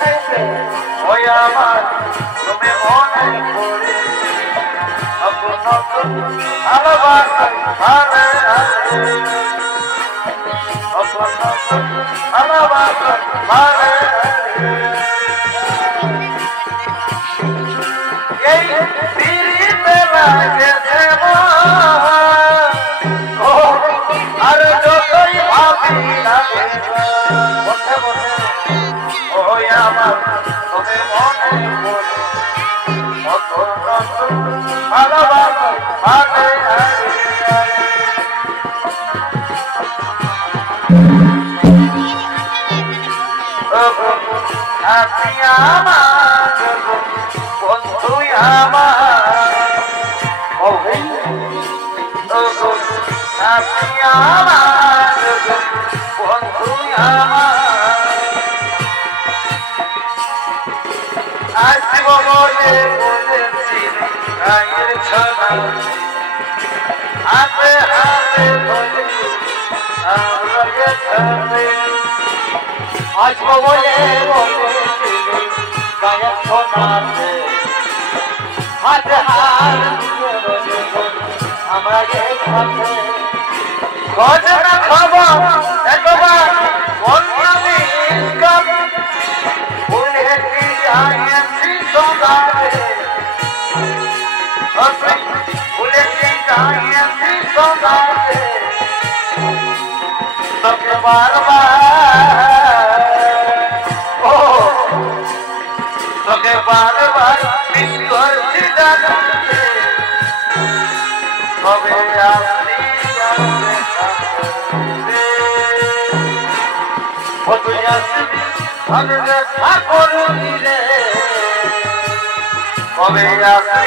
দেখতে ওই আমার তুমি মনে পড়ে নতুন নতুন ভালোবাসা ভালো নতুন নতুন ভালোবাসা ভালো এই পিড়িতে লাগেছে আর যতই ভাবি লাগে বসে বসে ওই আমার তুমি মনে পড়ে নতুন নতুন ভালোবাসা ভালো আপনি আমার বন্ধু আমার আপনি আমার বন্ধু আমার আসব বলে বলেছিলি গায়ের ছড়া হাতে হাতে বলে আসব বলে বলেছিলি গায়ের ছড়াতে হাতে হাতে আমরা খাতে ঘটনা খবর একবার বললামি কম ভুলে কি যাইছি সদারে ভুলে কি যাইছি সদারে তোকে বারবার ও তোকে বারবার মিস করছি জানাতে কবে আসি তুই আসবি আমি দেখা করবি রে কবে আসি